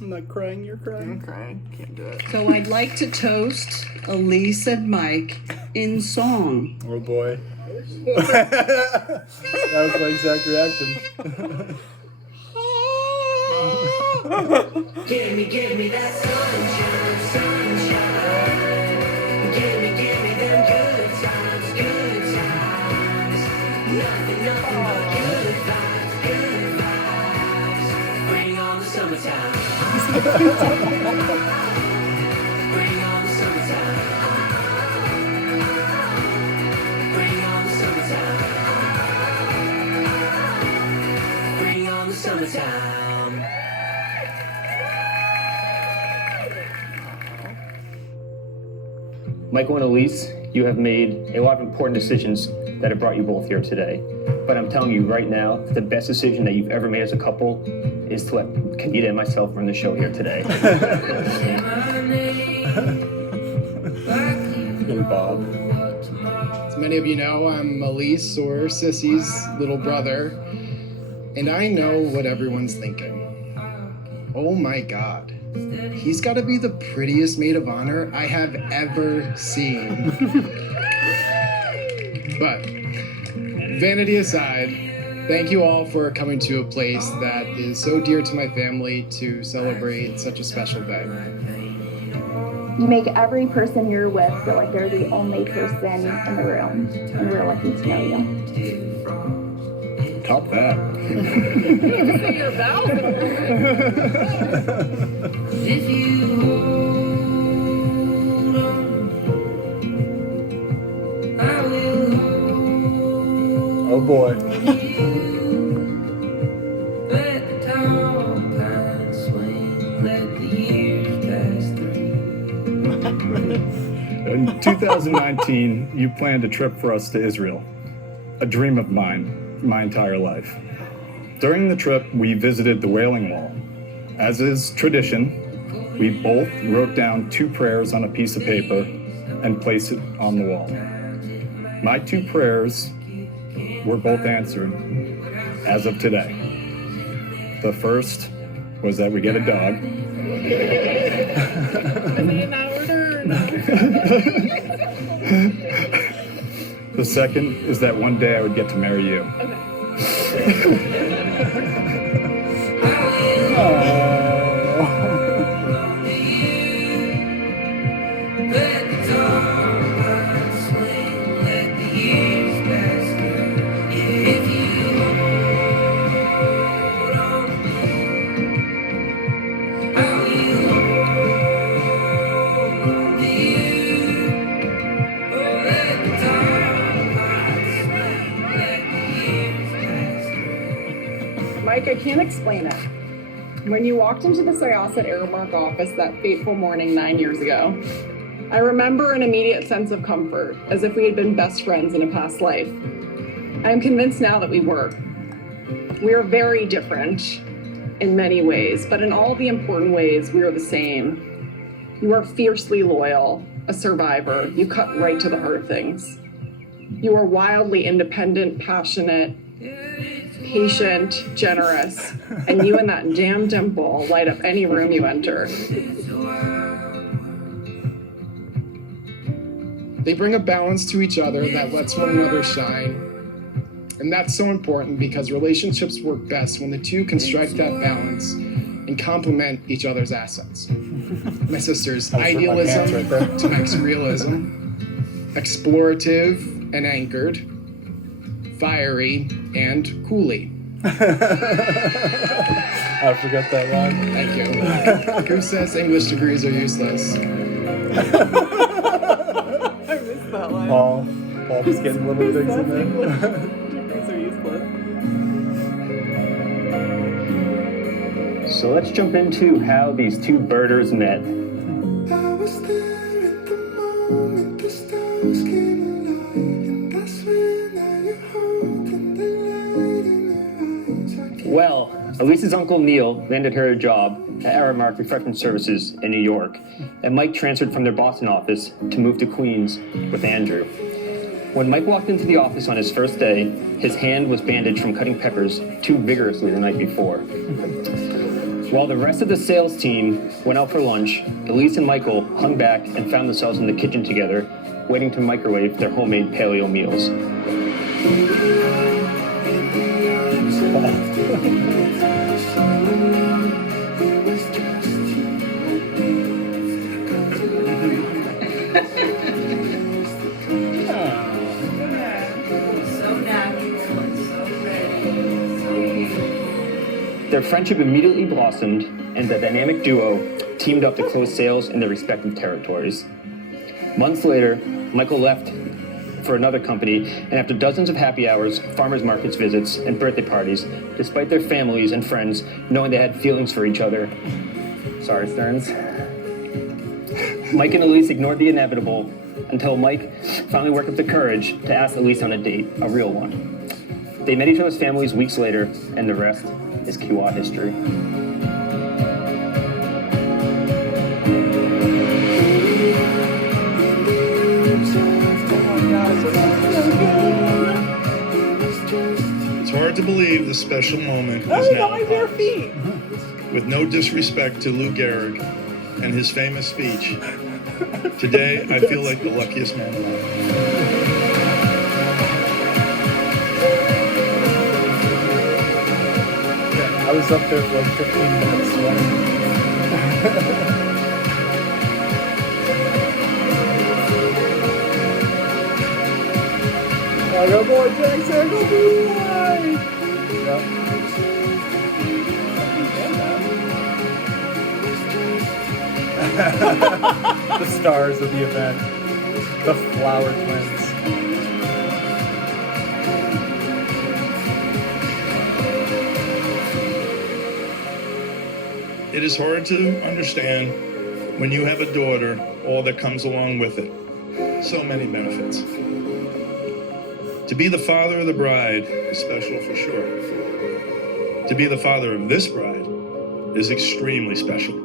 I'm not crying, you're crying. I'm crying. Can't do it. So I'd like to toast Elise and Mike in song. Oh boy. That was my exact reaction. Give me that sunshine, sunshine. Give me them good times, good times. Nothing but good vibes. Bring on the summertime. Bring on the summertime. Bring on the summertime. Bring on the summertime. Michael and Elise, you have made a lot of important decisions that have brought you both here today. But I'm telling you right now, the best decision that you've ever made as a couple is to let Kenita and myself run the show here today. Little Bob. As many of you know, I'm Elise, or Sissy's little brother, and I know what everyone's thinking. Oh my God, he's got to be the prettiest maid of honor I have ever seen. But vanity aside, thank you all for coming to a place that is so dear to my family to celebrate such a special day. You make every person you're with feel like they're the only person in the room, and we're lucky to know you. Top that. If you hold on, I will hold Oh boy. Let the tall pines swing, let the years pass through. In 2019, you planned a trip for us to Israel. A dream of mine, my entire life. During the trip, we visited the Wailing Wall. As is tradition, we both wrote down 2 prayers on a piece of paper and placed it on the wall. My 2 prayers were both answered as of today. The first was that we get a dog. The second is that one day I would get to marry you. Let the tall pines swing, let the years pass through. If you hold on, I will hold you. Oh, let the tall pines swing, let the years pass through. Mike, I can't explain it. When you walked into the Syosset Aramark office that fateful morning 9 years ago, I remember an immediate sense of comfort, as if we had been best friends in a past life. I am convinced now that we were. We are very different in many ways, but in all the important ways, we are the same. You are fiercely loyal, a survivor. You cut right to the heart of things. You are wildly independent, passionate, patient, generous, and you and that damn dimple light up any room you enter. They bring a balance to each other that lets one another shine. And that's so important because relationships work best when the two can strike that balance and complement each other's assets. My sister's idealism to Mike's realism, explorative and anchored, fiery and coolly. I forgot that line. Thank you. Who says English degrees are useless? Paul was getting little things in there. So let's jump into how these 2 birders met. I was there at the moment the stars came alive, and that's when I holding the light in your eyes. Well, Elise's uncle Neil landed her a job at Aramark Refreshment Services in New York, and Mike transferred from their Boston office to move to Queens with Andrew. When Mike walked into the office on his first day, his hand was bandaged from cutting peppers too vigorously the night before. While the rest of the sales team went out for lunch, Elise and Michael hung back and found themselves in the kitchen together, waiting to microwave their homemade paleo meals. Their friendship immediately blossomed, and the dynamic duo teamed up to close sales in their respective territories. Months later, Michael left for another company, and after dozens of happy hours, farmers markets visits, and birthday parties, despite their families and friends knowing they had feelings for each other. Sorry, Stearns. Mike and Elise ignored the inevitable until Mike finally worked up the courage to ask Elise on a date, a real one. They met each other's families weeks later, and the rest is Kiwa history. It's hard to believe this special moment is now upon us. With no disrespect to Lou Gehrig and his famous speech, today I feel like the luckiest man alive. I was up there for like 15 minutes. I go, boy, Jackson, go boy! Yep. The stars of the event, the Flower Twins. It is hard to understand when you have a daughter, all that comes along with it. So many benefits. To be the father of the bride is special for sure. To be the father of this bride is extremely special.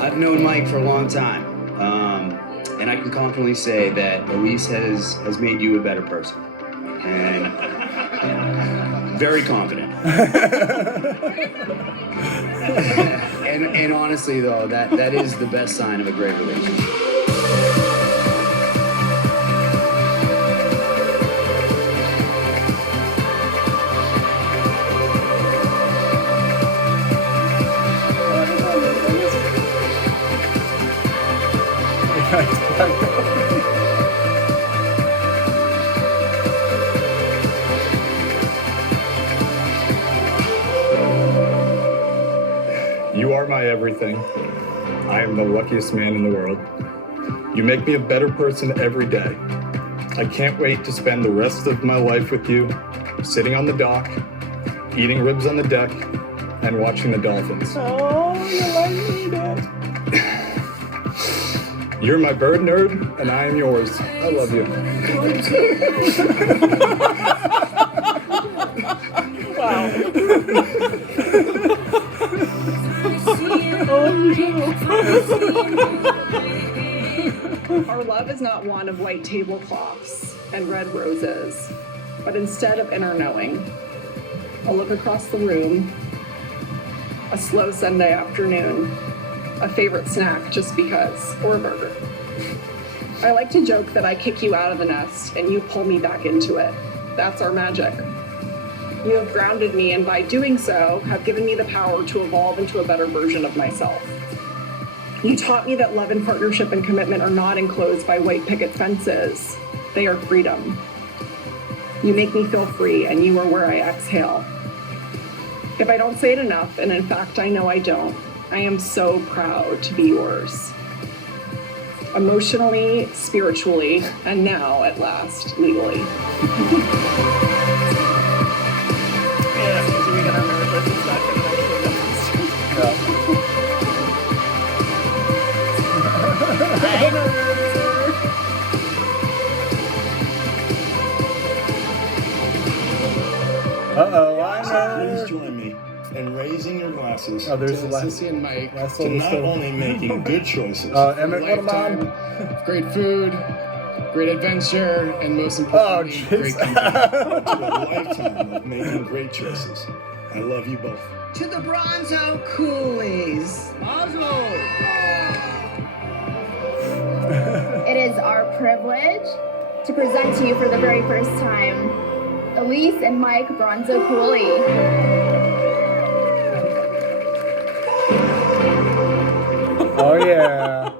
I've known Mike for a long time, and I can confidently say that Elise has made you a better person, and very confident. and honestly, though, that is the best sign of a great relationship. You are my everything. I am the luckiest man in the world. You make me a better person every day. I can't wait to spend the rest of my life with you, sitting on the dock, eating ribs on the deck, and watching the dolphins. Oh, you like me, Dad. You're my bird nerd, and I am yours. I love you. Wow. Our love is not one of white tablecloths and red roses, but instead of inner knowing. A look across the room, a slow Sunday afternoon, a favorite snack just because, or a burger. I like to joke that I kick you out of the nest and you pull me back into it. That's our magic. You have grounded me, and by doing so, have given me the power to evolve into a better version of myself. You taught me that love and partnership and commitment are not enclosed by white picket fences. They are freedom. You make me feel free, and you are where I exhale. If I don't say it enough, and in fact I know I don't, I am so proud to be yours. Emotionally, spiritually, and now, at last, legally. We got our marriage license back in the Uh-oh, I know. Please join me in raising your glasses Oh, there's the last. Sissy and Mike. to not only making good choices, Emmett, what am I? Lifetime, great food, great adventure, and most importantly, great company. To a lifetime of making great choices. I love you both. To the Bronzo Coolies. It is our privilege to present to you for the very first time Elise and Mike Bronzo Cooley. Oh yeah.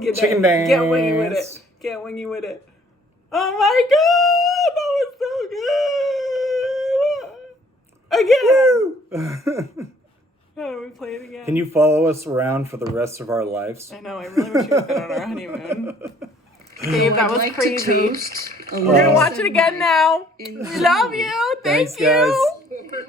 Get Chicken that, dance. Get wingy with it. Get wingy with it. Oh my god, that was so good. Again. How do we play it again? Can you follow us around for the rest of our lives? I know. I really wish we had been on our honeymoon. Dave, that I'd was like crazy. to toast We're gonna watch it again now. in We love you. Thank Thanks, you. guys.